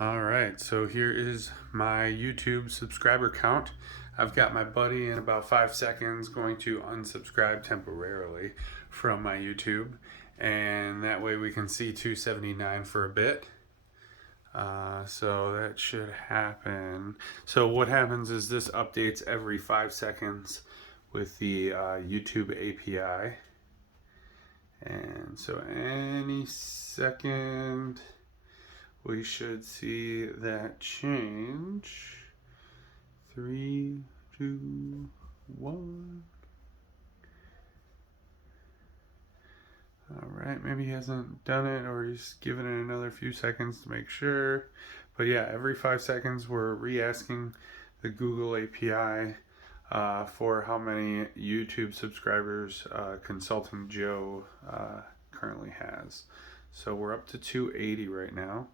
All right, so here is my YouTube subscriber count. I've got my buddy in about 5 seconds going to unsubscribe temporarily from my YouTube, and that way we can see 279 for a bit. So that should happen. So what happens is this updates every 5 seconds with the YouTube API. And so any second we should see that change. 3, 2, 1. All right, maybe he hasn't done it or he's given it another few seconds to make sure. But yeah, every 5 seconds we're re-asking the Google API for how many YouTube subscribers Consulting Joe currently has. So we're up to 280 right now.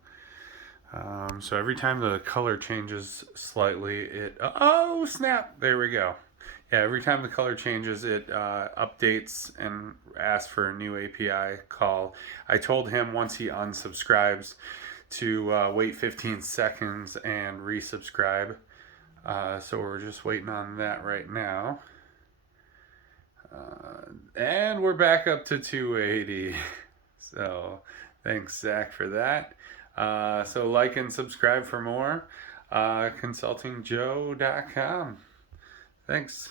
So every time the color changes slightly, oh snap, there we go. Yeah, every time the color changes, it updates and asks for a new API call. I told him once he unsubscribes to wait 15 seconds and resubscribe. So we're just waiting on that right now. And we're back up to 280. So thanks, Zach, for that. So like and subscribe for more. ConsultingJoe.com. Thanks.